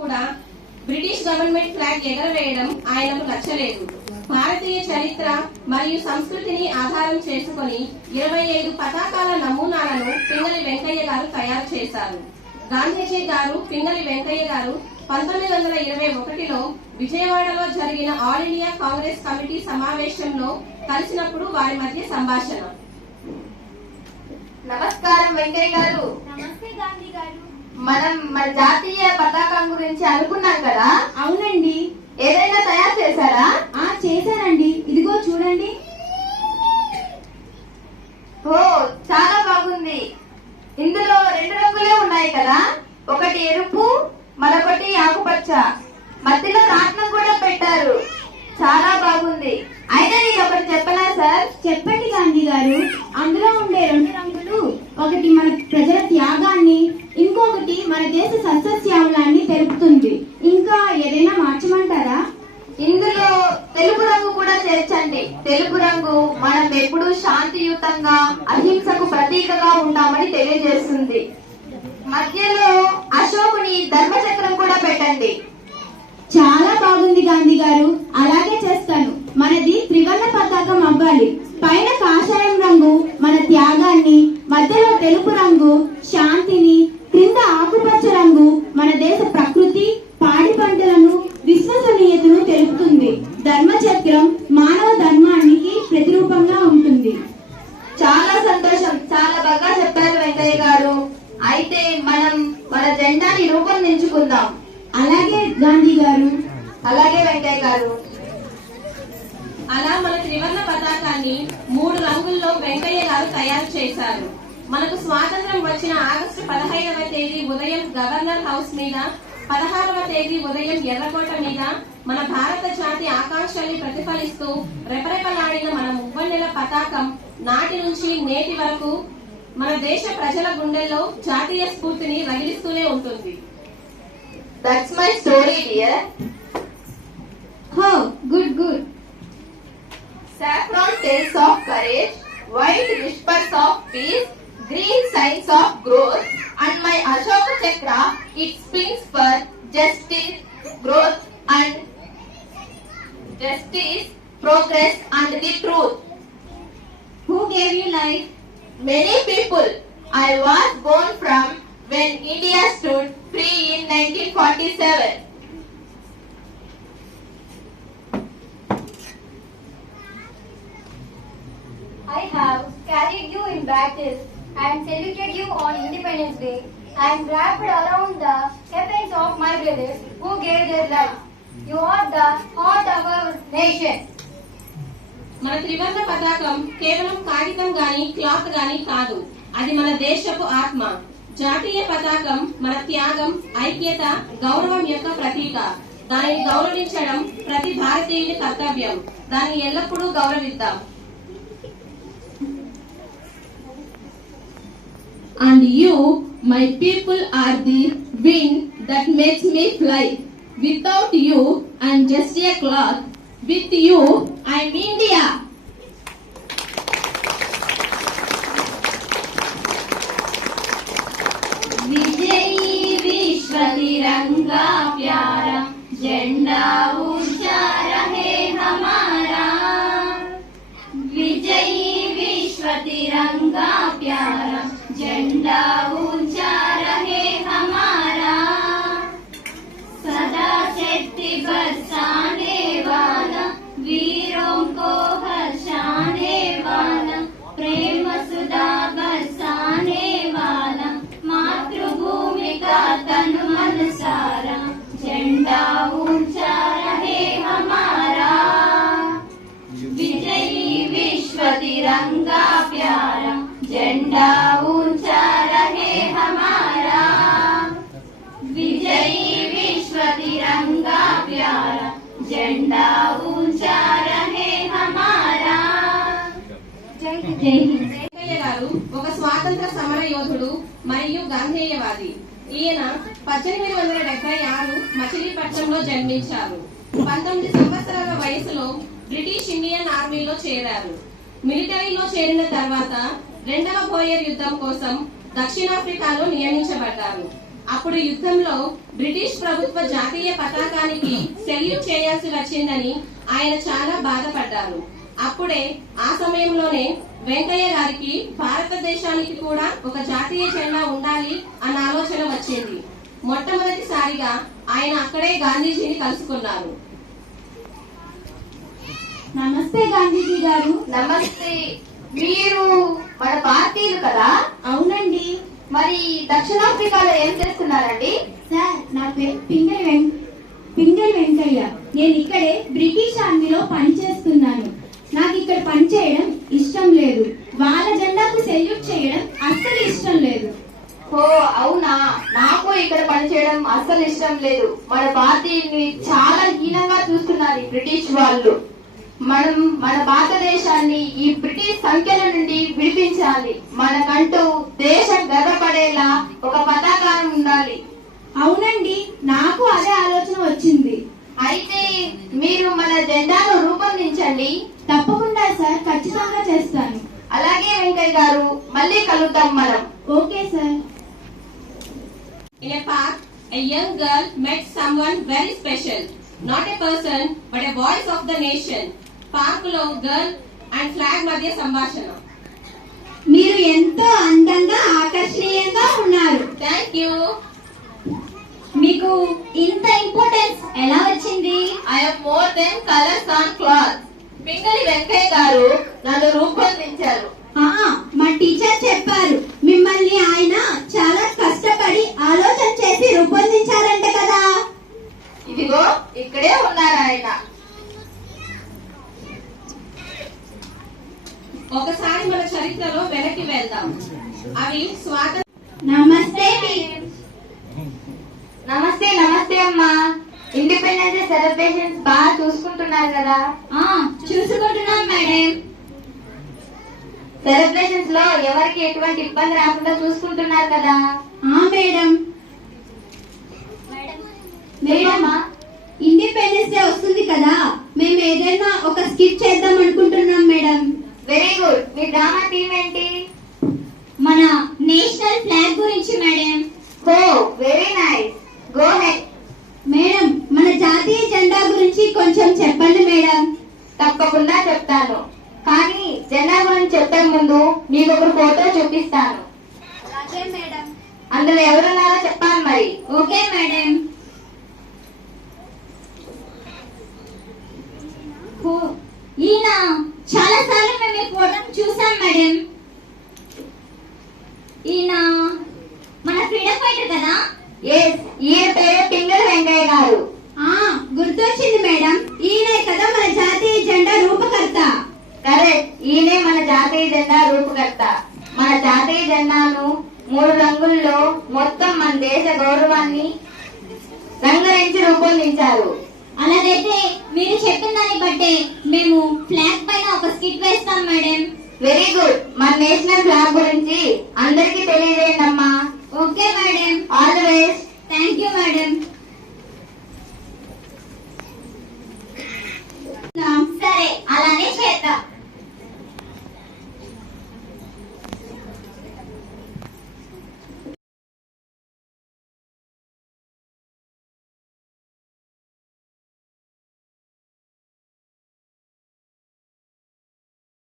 కూడా British government flag ఎగరవేయడం ఆయనకు నచ్చలేదు. భారతీయ చరిత్ర మరియు సంస్కృతిని ఆధారం చేసుకుని 25 పతాకాల నమూనాలను పింగళి వెంకయ్య గారు తయారు చేశారు. గాంధీజీ గారు పింగళి వెంకయ్య గారు 1921లో విజయవాడలో జరిగిన ఆల్ ఇండియా కాంగ్రెస్ కమిటీ సమావేశంలో కలిసినప్పుడు వారి మధ్య సంభాషణ. నమస్కారం వెంకయ్య గారు. నమస్తే గాంధీ గారు. మనం మన జాతీయ పతాకం గురించి అనుకున్నాం కదా? అవునండి. ఏదైనా తయారు చేశారా? చేశానండి, ఇదిగో చూడండి. ఓ, చాలా బాగుంది. ఇందులో 2 రంగులే ఉన్నాయి కదా? ఒకటి ఎరుపు, మరొకటి ఆకుపచ్చ. మధ్యలో రాట్నం కూడా పెట్టారు. చాలా బాగుంది. అయితే నేను ఒకటి చెప్పనా సార్? చెప్పండి గాంధీ గారు. అందులో ఉండే 2 రంగులు ఒకటి మన ప్రజల త్యాగాన్ని, ఇంకొకటి మన దేశ సస్యశ్యామలాన్ని తెలుపుతుంది. ఇంకా ఏదైనా మార్చమంటారా? ఇందులో తెలుపు రంగు కూడా చేర్చండి. తెలుపు రంగు మనం ఎప్పుడూ శాంతియుతంగా, అహింసకు ప్రతీకగా ఉంటామని తెలియజేస్తుంది. మధ్యలో అశోకుని ధర్మచక్రం కూడా పెట్టండి. చాలా బాగుంది గాంధీ గారు, అలాగే చేస్తాను. మనది త్రివర్ణ పతాకం అవ్వాలి. పైన కాషాయం రంగు మన త్యాగాన్ని, మధ్యలో తెలుపు రంగు శాంతిని, క్రింద ఆకుపచ్చ రంగు మన దేశ ప్రకృతి, పాడి పంటలను, విశ్వసనీయతను తెలుపుతుంది. ధర్మచక్రం మానవ ధర్మానికి ప్రతిరూపంగా ఉంటుంది. చాలా సంతోషం. చాలా బాగా చెప్పారు వెంకయ్య గారు. అయితే మనం మన జెండాని రూపొందించుకుందాం. అలాగే గాంధీ గారు. అలాగే వెంకయ్య గారు. అలా మన త్రివర్ణ పతాకాన్ని 3 రంగుల్లో వెంకయ్య గారు తయారు చేశారు. మనకు స్వాతంత్రం వచ్చిన ఆగస్టు 15వ తేదీ ఉదయం గవర్నర్ హౌస్ మీద, 16వ తేదీ ఉదయం ఎర్రకోట మీద మన భారత జాతి ఆకాంక్షల్ని ప్రతిఫలిస్తూ రెపరెపలాడిన మన మువ్వన్నెల పతాకం నాటి నుంచి నేటి వరకు మన దేశ ప్రజల గుండెల్లో జాతీయ స్ఫూర్తిని రగిలిస్తూనే ఉంటుంది. That's my story, dear. Oh, good. Saffron tells of courage, white whispers of peace, green signs of growth, and my Ashoka Chakra, it speaks for justice, growth, and justice, progress, and the truth. Who gave you life? Many people. I was born from when India stood free in 1947. I have carried you in battle and saluted you on Independence Day and wrapped around the heavens of my brothers who gave their life. You are the heart of our nation. మన త్రివర్ణ పతాకం కేవలం కాగితం గాని cloth గాని కాదు, అది మన దేశపు ఆత్మ. జాతీయ పతాకం మన త్యాగం, ఐక్యత, గౌరవం యొక్క ప్రతీక. దానిని గౌరవించడం ప్రతి భారతీయుని కర్తవ్యం. దాన్ని ఎల్లప్పుడూ గౌరవిద్దాం. And you, my people, are the wind that makes me fly. Without you, I'm just a cloth. With you, I'm India. विजयी विश्व तिरंगा प्यारा, झंडा ऊंचा रहे हमारा. विजयी विश्व तिरंगा प्यारा, झंडा ऊंचा रहे हमारा. सदा शक्ति बरसाने वाला, वीरों को हर्षाने वाला, प्रेम सुधा बरसाने वाला, मातृभूमि का तन मन सारा, झंडा ऊंचा रहे हमारा. विजयी विश्व तिरंगा प्यारा, झंडा ऊंचा रहे हमारा. विजयी विश्व तिरंगा प्यारा, झंडा ऊंचा रहे हमारा. Jai Hind. వెంకయ్య గారు ఒక స్వాతంత్ర సమర యోధుడు మరియు గాంధేయవాది. ఈయన 1876 మచిలీపట్నంలో జన్మించారు. 19 సంవత్సరాల వయసులో బ్రిటిష్ ఇండియన్ ఆర్మీలో చేరారు. మిలిటరీలో చేరిన తర్వాత 2వ బోయర్ యుద్ధం కోసం దక్షిణాఫ్రికాలో నియమించబడ్డారు. అప్పుడు యుద్ధంలో బ్రిటిష్ ప్రభుత్వ జాతీయ పతాకానికి సెల్యూట్ చేయాల్సి వచ్చిందని ఆయన చాలా బాధపడ్డారు. అప్పుడే ఆ సమయంలోనే వెంకయ్య గారికి భారతదేశానికి కూడా ఒక జాతీయ జెండా ఉండాలి అన్న ఆలోచన వచ్చింది. మొట్టమొదటిసారిగా ఆయన అక్కడే గాంధీజీని కలుసుకున్నారు. నమస్తే గాంధీజీ గారు. నమస్తే. మీరు మన భారతీయులు కదా? అవునండి. మరి దక్షిణాఫ్రికాలో ఏం చేస్తున్నారండి? సార్, నా పేరు పింగళి వెంకయ్య. నేను ఇక్కడే బ్రిటిష్ ఆర్మీలో పనిచేస్తున్నాను. నాకు ఇక్కడ పనిచేయడం ఇష్టం లేదు. వాళ్ళ జెండాకు సెల్యూట్ చేయడం అస్సలు ఇష్టం లేదు. ఓ అవునా? నాకు ఇక్కడ పనిచేయడం అస్సలు ఇష్టం లేదు. మన భారతీయుల్ని చాలా హీనంగా చూస్తున్నారు ఈ బ్రిటిష్ వాళ్ళు. మనం మన భారతదేశాన్ని ఈ బ్రిటిష్ సంఖ్యల నుండి విడిపించాలి. మనకంటూ దేశం గర్వపడేలా ఒక పతాకం ఉండాలి. అవునండి, నాకు అదే ఆలోచన వచ్చింది. అయితే మీరు మన జెండాను రూపొందించండి. తప్పకుండా సార్, ఖచ్చితంగా చేస్తాను. అలాగే వెంకయ్య గారు, మళ్ళీ కలుద్దాం మనం. Okay sir. In a park, a young girl met someone very special. Not a person, but a voice of the nation. Park లో గర్ల్ అండ్ ఫ్లాగ్ మధ్య సంభాషణ. మీరు ఎంతో అందంగా ఆకర్షణీయంగా ఉన్నారు. Thank you. మీకు ఇంత ఇంపార్టెన్స్ ఎలా వచ్చింది? I have more than colours on cloth. Pingali Venkaiah గారు నన్ను రూపొందించారు. మా టీచర్ చెప్పారు, మిమ్మల్ని ఆయన చాలా కష్టపడి ఆలోచన చేసి రూపొందించారంట కదా. ఇదిగో ఇక్కడే ఉన్నారు ఆయన. ఒకసారి మన చరిత్రలో వెనక్కి వెళ్దాం. అవి నమస్తే. నమస్తే. నమస్తే అమ్మా. ఇండిపెండెన్స్ డే సెలబ్రేషన్స్ బాగా చూసుకుంటున్నారు కదా? చూసుకుంటున్నాం మేడం. సెలబ్రేషన్స్ లో ఎవరికి ఎటువంటి ఇబ్బంది రాకుండా చూసుకుంటున్నారు కదా? మేడం. మేడమా, ఇండిపెండెన్స్ డే వస్తుంది కదా, మేము ఏదైనా ఒక స్కిట్ చేద్దాం అనుకుంటున్నాం మేడం. Very good. మీ డ్రామా టీమ్ ఏంటి? మన నేషనల్ ఫ్లాగ్ గురించి మేడం. ఓ very nice. Go ahead. Madam, మన జాతీయ జెండా గురించి కొంచెం చెప్పండి మేడం. తప్పకుండా చెప్తాను, కానీ జెండా గురించి చెప్పే ముందు మీకు ఒక ఫోటో చూపిస్తాను. అలాగే మేడం. అందులో ఎవరున్నారో చెప్పాను మరి. Okay madam. ఈయన చాలా సార్లు మేము ఈ ఫోటోను చూసాం మేడం. ఈయన మన ఫ్రీడమ్ ఫైటర్ కదా? ఈయన పేరు పింగళి వెంకయ్య గారు. గుర్తొచ్చింది మేడం, ఈయనే కదా మన జాతీయ జెండా రూపకర్త. కరెక్ట్, ఈయనే మన జాతీయ జెండా రూపకర్త. మన జాతీయ జెండాను 3 రంగుల్లో మొత్తం మన దేశ గౌరవాన్ని రంగురించి రూపొందించారు. అలాగైతే మీరు చెప్పిన దాన్ని బట్టే మేము ఫ్లాగ్ పైన ఒక స్కిట్ వేస్తాం మేడం. Very good. మన నేషనల్ ఫ్లాగ్ గురించి అందరికీ తెలియజేయండి.